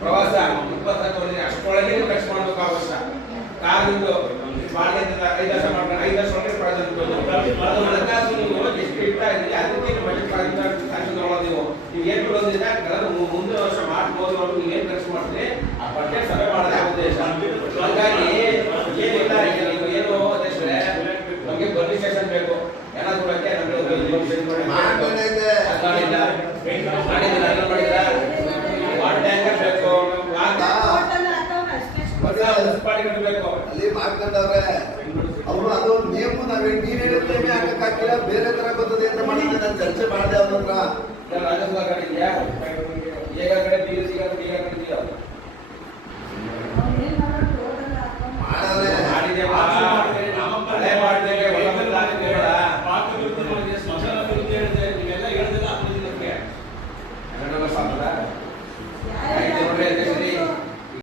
ಪ್ರವಾಸ 20 ಅಷ್ಟೊಳಗೆ ಖರ್ಚು ಮಾಡಬೇಕು ಅವಶ್ಯ ಕಾರಿಂದ ಬಾಡಿಗೆ 5 ವರ್ಷ ಮಾಡ್ಕೊಂಡು 5 ವರ್ಷ ಒಳಗೆ ಅದು ಹಣಕಾಸು ನೀವು ಎಷ್ಟು ಇಡ್ತಾ ಇದ್ದೀರಿ ಅದಕ್ಕೆ ಬಜೆಟ್ ಸಾಕ್ಷಿ ತಗೊಳ್ಳೋದು ನೀವು ಏನು ಬಿಡೋದ್ರಿಂದ ಮುಂದಿನ ವರ್ಷ ಮಾಡ್ಬೋದು ನೀವು ಏನು ಖರ್ಚು ಮಾಡ್ತೀರಿ ಆ ಬಜೆಟ್ ಸಭೆ ಮಾಡೋದೇ ಉದ್ದೇಶ. ಹಾಗಾಗಿ ಏನಿಲ್ಲ ನೀವು ಏನು ಅಧ್ಯಕ್ಷರೇ ನಮಗೆ ಪರ್ಮಿಷನ್ ಬೇಕು ಏನಾದ್ರು ಕೊಡಕ್ಕೆ ಅಲ್ಲಿ ಮಾಡ್ಕೊಂಡವ್ರೆ ಅವರು ಅದು ನೇಮು ನೀನ್ ಹೇಳಿದ್ರೆ ಹಾಕಿಲ್ಲ ಬೇರೆ ತರ ಬರ್ತದೆ ಅಂತ ಮಾಡಿದ್ರೆ ನಾನು ಚರ್ಚೆ ಮಾಡಿದೆ ಅವ್ರ ಹತ್ರ ರಾಜಸ್ವ